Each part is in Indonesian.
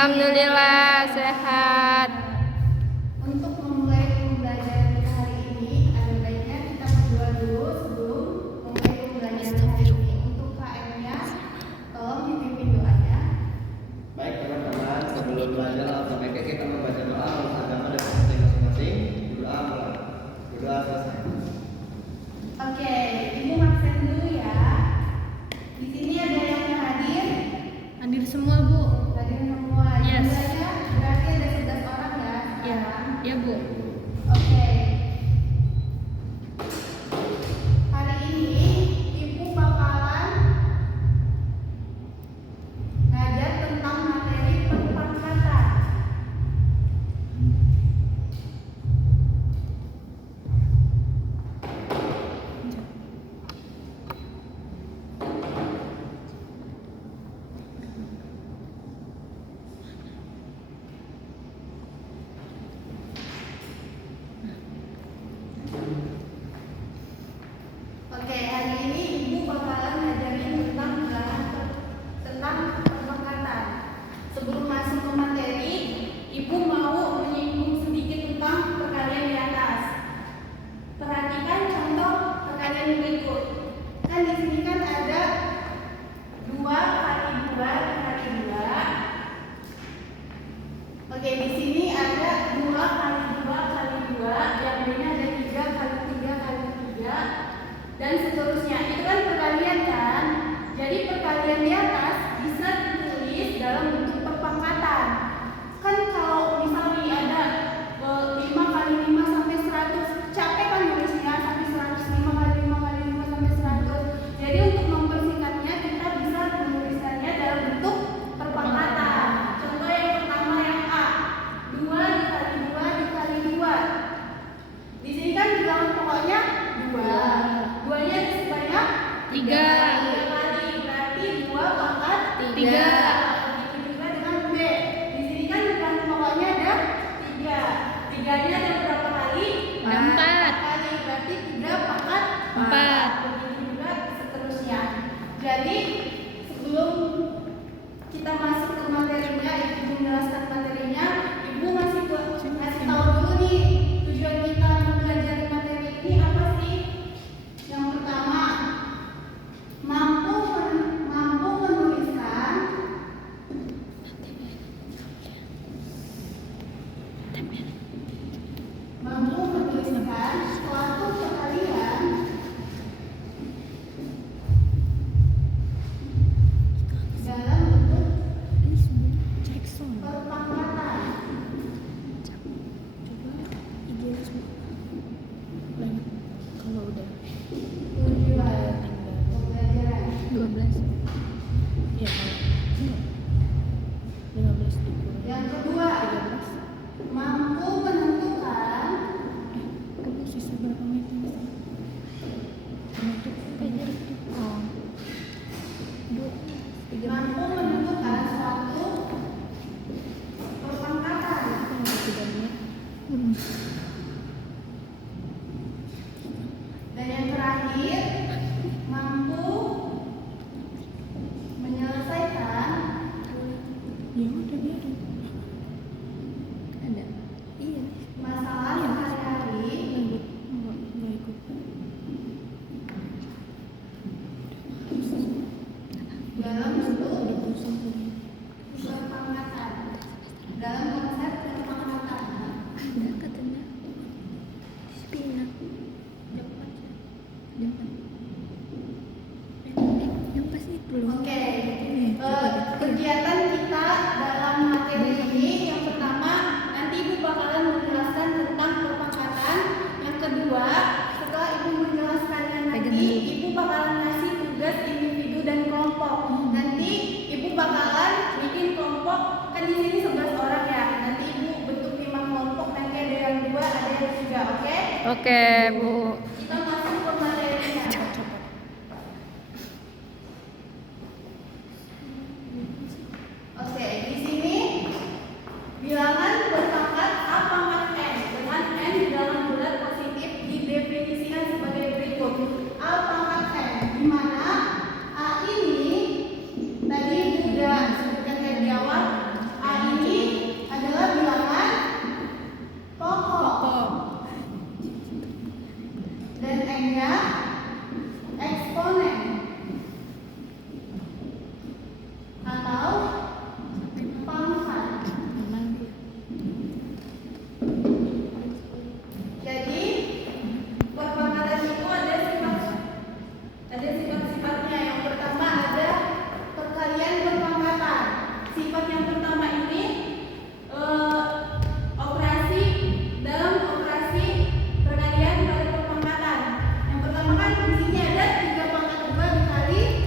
Alhamdulillah sehat. Untuk memulai pembelajaran kita hari ini, ada baiknya kita berdoa dulu sebelum memulai pembelajaran hari ini. Untuk KM-nya, tolong dipimpin doanya. Baik teman-teman, sebelum belajar alfabet kita membaca doa menurut agama dan fakultas masing-masing. Berdoa selesai. Oke, Ibu absen dulu ya. Di sini ada yang hadir. Hadir semua, Bu. Hadir semua. Yes. Jumlahnya berarti ada 11 orang ya. Ya, ya, Bu. Oke. Hari ini Ibu bakalan ngajar tentang materi perpangkatan. Oke, hari ini Ibu bakalan ngajarin tentang perpangkatan. Sebelum masuk ke materi, Ibu mau menyinggung sedikit tentang perkalian di atas. Perhatikan contoh perkalian berikut. Kan di sini kan ada 2 kali 2 kali 2. Oke, di sini ada 2 kali 2 kali 2, yang B-nya ada 3 kali 3 kali 3. Dan seterusnya. Itu kan perkalian kan? Jadi perkalian di atas bisa ditulis dalam bentuk perpangkatan. Kan kalau misalnya ada 5 kali 5 sampai 100, capek kan nulisnya sampai 100, 5 kali 5 kali 5 sampai 100. Jadi untuk mempersingkatnya kita bisa menuliskannya dalam bentuk perpangkatan. Contoh yang pertama yang A, 2 dikali 2 dikali 2. Di sini kan bilangan pokoknya 2. 2-nya sebanyak 3. 3 kali, berarti 2 pangkat 3. Begitu juga dengan B. Di sini kan bilangan pokoknya ada 3. 3-nya ada berapa kali? 4 kali, berarti 3 pangkat 4. Begitu juga seterusnya. Jadi sebelum kita masuk ke materinya, Ibu menjelaskan materinya, Ibu ngasih tahu dulu nih tujuan kita mempelajari materi ini apa sih? Yang pertama, mampu menuliskan suatu perkalian dalam bentuk perpangkatan. Kalau udah Tujuan pembelajaran. 12. Ya, kalau 15 dikurang Yang kedua, 13. mampu menentukan Kamu sisa berapa menit? Untuk belajar itu. Oh. 2, 3. mampu menentukan suatu perpangkatan. Dan yang terakhir, mampu menyelesaikan Ya udah biarin. Ada. Iya. masalah sehari-hari Nggak ikut. dalam bentuk Udah bosan tadi. perpangkatan. Dalam konsep perpangkatan. Ada katanya. Spina. Jangan. Yang pasti belum. Oke, Coba deh. kegiatan kita dalam materi ini yang pertama nanti Ibu bakalan menjelaskan tentang perpangkatan. Yang kedua, setelah Ibu menjelaskannya nanti Ibu bakalan ngasih tugas individu dan kelompok. Nanti Ibu bakalan bikin kelompok, kan di sini 11 orang ya. Nanti Ibu bentuk 5 kelompok, nanti ada yang 2, ada yang 3, oke? Oke, Bu. Kita masuk ke materinya. Oke, di sini bilangan berpangkat A pangkat N dengan N di dalam bulat positif didefinisikan sebagai berikut. A pangkat N, di mana A ini tadi sudah sebutkan di awal, A ini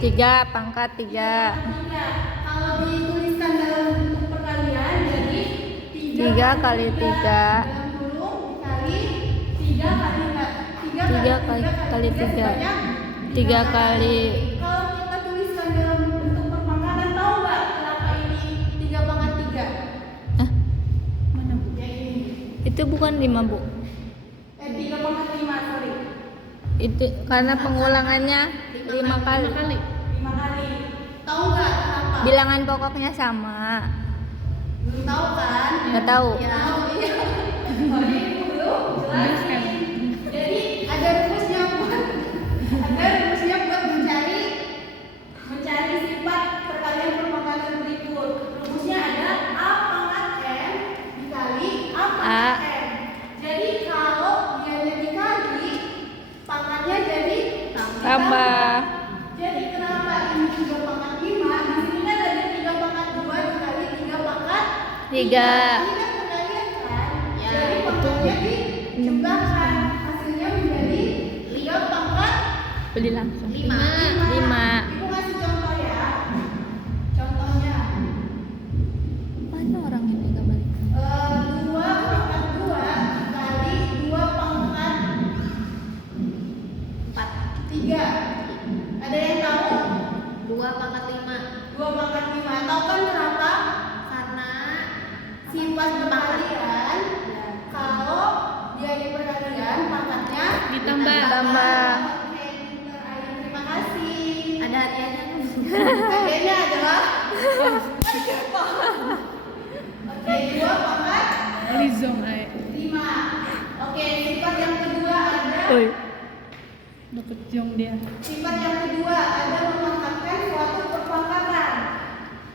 3 pangkat 3. Kalau dituliskan dalam bentuk perkalian jadi 3 kali 3. dalam kurung dikali 3 kali 3 sebanyak 3 kali. Kalau kita tuliskan dalam bentuk perpangkatan, tahu nggak kenapa ini 3 pangkat 3? Hah? Mana Bu? Yang ini. Itu bukan 5, Bu. 3 pangkat 5, sorry. Itu karena pengulangannya 5 kali. 5 kali. Tahu nggak kenapa? Bilangan pokoknya sama. Belum tahu kan? Nggak tahu. Tahu, iya. Sorry, Ibu belum jelasin. Jadi ada rumusnya buat mencari sifat perkalian perpangkatan berikut. Rumusnya ada A pangkat M dikali A pangkat M. Jadi kalau dia dikali, pangkatnya jadi Tambah. Jadi kenapa ini 3 pangkat 5? Di sini kan ada 3 pangkat 2 dikali 3 pangkat 3. 3. Ini kan perkalian kan? Jadi pangkatnya dijumlahkan. Hasilnya menjadi 3 pangkat Beli langsung. 5. 5. Ibu ngasih contoh ya. Contohnya Mana orang ini enggak balik? 2 pangkat 2 dikali 2 pangkat 3. Ada yang tahu? 2 pangkat 5. 2 pangkat 5. Tahu kan kenapa? Karena Sifat perkalian kalau dia di perkalian pangkatnya Ditambah. Oke, pintar Ayu. Terima kasih. ada hadiahnya. Hadiahnya adalah Oke, 2 pangkat Lizong ay. 5. Oke, sifat yang kedua ada Oi. Deket jong dia. Sifat yang kedua ada memangkatkan suatu perpangkatan.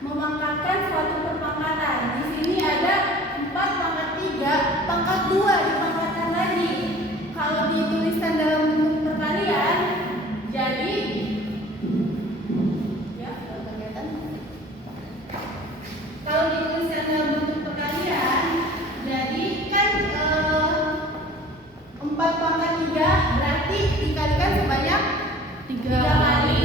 Memangkatkan suatu perpangkatan. Di sini ada 4 pangkat 3, pangkat 2 dipangkatkan lagi. Kalau dituliskan dalam bentuk perkalian, jadi ya, kalau kelihatan. Kalau dituliskan dalam bentuk perkalian, jadi kan 4 pangkat 3 berarti dikalikan sebanyak 3 kali.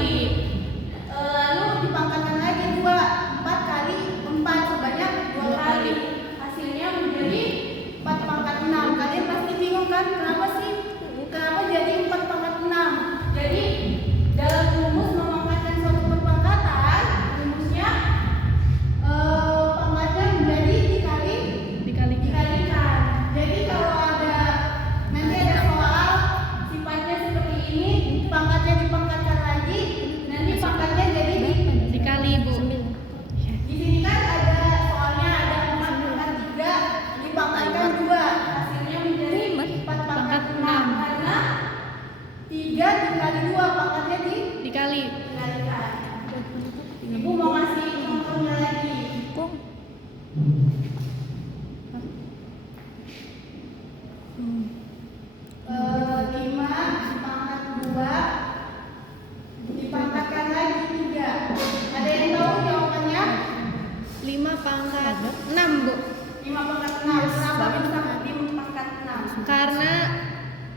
Lalu dipangkatkan lagi 2, 4 kali 4 sebanyak 2 kali. Hasilnya menjadi 4 pangkat 6. Kalian pasti bingung kan kenapa sih? Kenapa jadi 4 pangkat 6? Jadi dalam rumus memangkatkan suatu perpangkatan, rumusnya pangkatnya menjadi dikalikan. Jadi kalau nanti ada soal sifatnya seperti ini, pangkatnya dipangkatkan lagi, nanti pangkatnya jadi Dikali, Bu. di sini kan ada soalnya ada 4 pangkat 3 dipangkatkan 2, hasilnya menjadi 4 pangkat 6 karena 3 dikali 2 pangkatnya Dikali. dikalikan. Ibu mau ngasih contohnya lagi. Kok? 5 pangkat 2 dipangkatkan lagi 3. Ada yang tahu jawabannya? 5 pangkat 6, Bu. 5 pangkat 6. Kenapa bisa 5 pangkat 6? Karena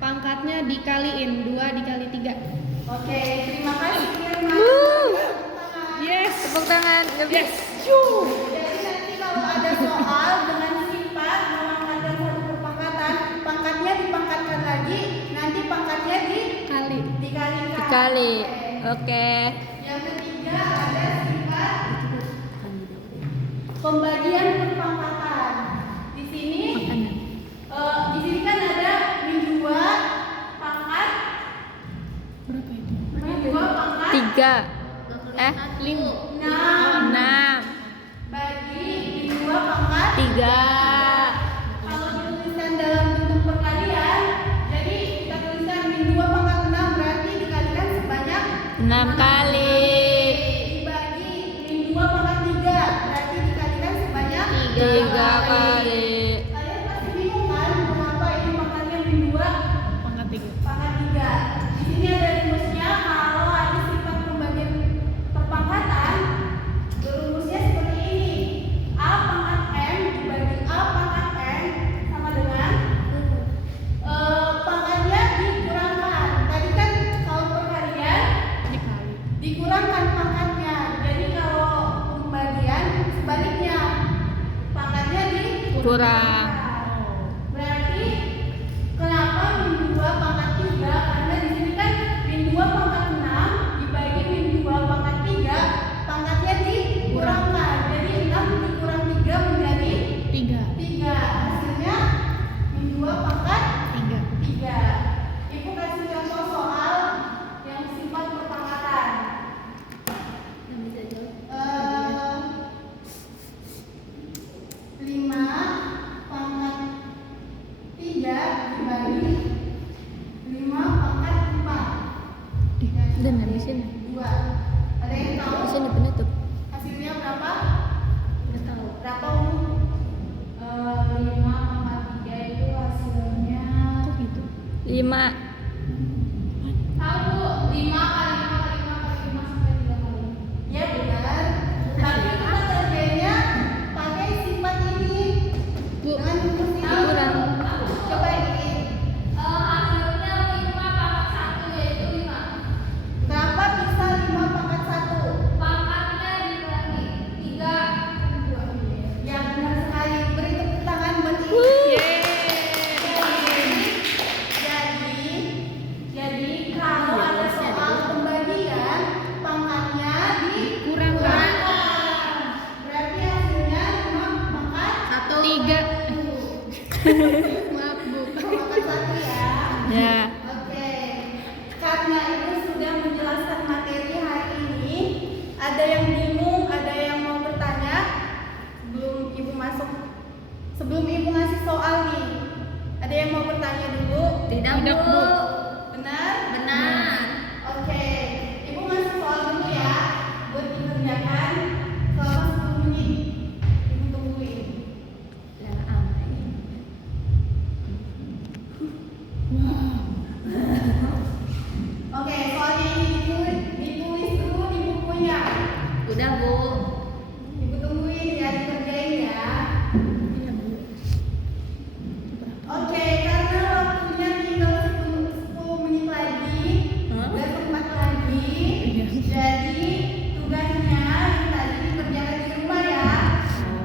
pangkatnya dikaliin 2 dikali 3. Oke, terima kasih Firman. Yes. Tepuk tangan. Yes. Jadi nanti kalau ada soal dengan sifat memangkatkan suatu perpangkatan, pangkatnya dipangkatkan lagi, nanti pangkatnya Kali. dikalikan. Dikali. Oke. Oke. Yang ketiga ada sifat pembagian perpangkatan. Di sini kan ada min 2 pangkat Berapa itu? min 2 pangkat 3. 6 bagi min 2 pangkat 3. Kalau dituliskan dalam bentuk perkalian, jadi kita tuliskan min 2 pangkat 6 berarti dikalikan sebanyak 6 kali. dibagi min 2 pangkat 3 berarti dikalikan sebanyak 3 kali. Kalian pasti bingung kan kenapa ini pangkatnya min 2 Pangkat 3. pangkat 3. Di sini ada rumusnya. Kalau ada sifat pembagian perpangkatan, rumusnya seperti ini. A pangkat M dibagi A pangkat N sama dengan pangkatnya dikurangkan. Tadi kan kalau perkalian Dikali. dikurangkan Kurang. Berarti kenapa min 2 pangkat 3? Karena di sini kan min 2 pangkat 6 dibagi min 2 pangkat 3, pangkatnya dikurangkan. Jadi 6 dikurang 3 menjadi 3. Hasilnya min 2 pangkat 3. Ibu kasih contoh soal yang sifat perpangkatan. 5 pangkat 3 dibagi 5 pangkat 4. Dan di sini. 2. Ada yang tahu Di sini penutup. hasilnya berapa? Nggak tahu. Berapa umum? 5 pangkat 3 itu hasilnya Kok gitu? 5. tahu Bu, 5 kali 5 kali 5 kali 5 sampai 3 kali. Ya benar. Tapi kita kerjanya pakai sifat ini. Dengan rumus ini. Kurang. Coba ini. Hasilnya 5 pangkat 1 yaitu 5. Kenapa bisa 5 pangkat 1? Pangkatnya dibagi 3. Ya benar sekali. Beri tepuk tangan buat ini. Jadi kalau ada soal pembagian pangkatnya dikurangkan. Berarti hasilnya 5 pangkat 3. 1. Maaf Bu. Pangkat 1 ya. Ya. Oke. Karena Ibu sudah menjelaskan materi hari ini, ada yang bingung, ada yang mau bertanya sebelum Ibu ngasih soal nih. Ada yang mau bertanya dulu? Tidak, Tidak, Bu. Benar? Benar. Oke, Ibu ngasih soal dulu ya, buat dikerjakan selama 10 menit. Ibu tungguin. Oke, soalnya ini ditulis dulu di bukunya. Udah, Bu. Ibu tungguin ya, dikerjain ya. Oke, karena waktunya tinggal 10 menit lagi, dan sempat lagi. Jadi tugasnya yang tadi dikerjakan di rumah ya.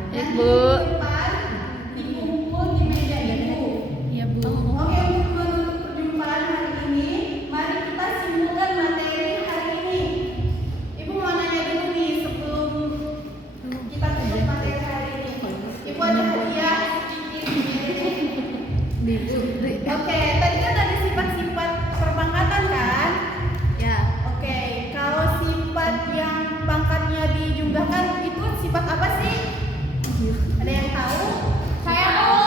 Nanti Bu. di depan dikumpul di meja Ibu. Ya, Bu. Oke, untuk menutup perjumpaan hari ini, mari kita simpulkan materi hari ini. Ibu mau nanya dulu nih sebelum kita tutup materi hari ini. Ibu ada hadiah sedikit. Oke, tadi kan ada sifat-sifat perpangkatan kan? Ya. Oke, kalau sifat yang pangkatnya dijumlahkan itu sifat apa sih? Ada yang tahu? Saya tahu.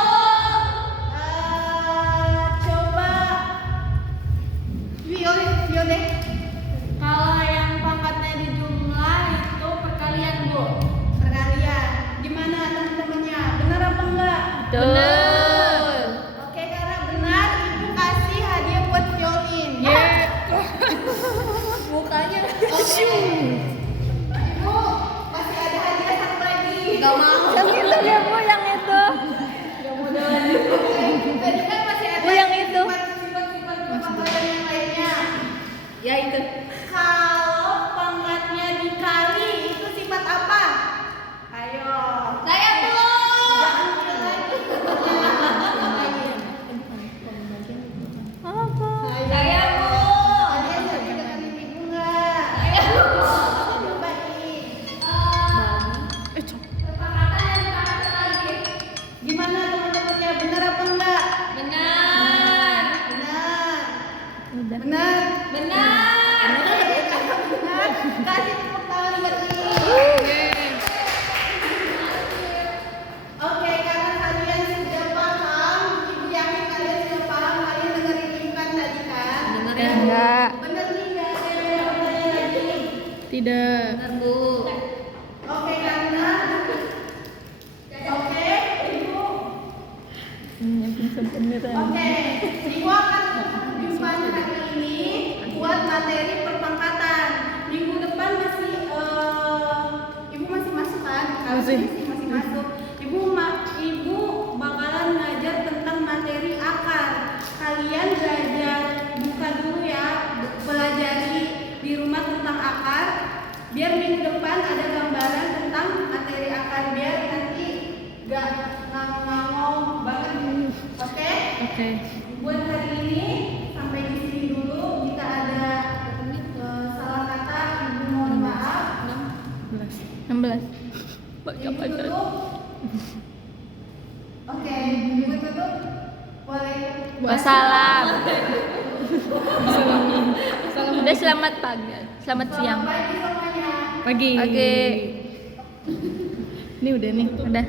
Coba Vio deh. Kalau yang pangkatnya dijumlah itu perkalian, Bu. Perkalian. Gimana teman-temannya? Benar apa enggak? Betul. Oke, karena benar Ibu kasih hadiah buat Violin. Mukanya. Oke. Ibu masih ada hadiah satu lagi. Gak mau. Yang itu ya, Bu, yang itu. Oke, tadi kan masih ada Bu, yang itu. sifat-sifat perpangkatan yang lainnya. Ya itu. Kalau pangkatnya dikali itu sifat apa? Ayo. Saya belum. Jangan mikir lagi. Apa? Saya Bu. Kalian lagi dengerin Ibu nggak? Coba nih. Perpangkatan yang terakhir lagi. Gimana teman-temannya? Benar apa enggak? Benar. Benar. Udah. Benar. Benar. Benar. Kasih tepuk tangan buat ini. Oke, karena kalian sudah paham, Ibu yakin kalian sudah paham. Kalian dengerin Ibu kan tadi kan? Benar ya, Bu. Enggak. Benar nih, nggak ada yang bertanya lagi. Tidak. Benar, Bu. Oke, karena oke, Ibu. Yang pingsan beneran. Oke, Ibu akan perjumpaan hari ini buat materi perpangkatan. Minggu depan masih Ibu masih masuk kan? Masih. Masih masuk. Ibu bakalan ngajar tentang materi akar. Kalian belajar buka dulu ya, pelajari di rumah tentang akar. Biar minggu depan ada gambaran tentang materi akar, biar nanti gak ngawang Oke. Buat hari ini sampai di sini dulu. Jika ada salah kata, ibu mohon maaf. 16. Ibu tutup. Oke, ibu tutup. Wassalam. Salam Udah selamat pagi. Selamat siang. Selamat pagi semuanya. pagi. Pagi. Ini udah nih. Udah.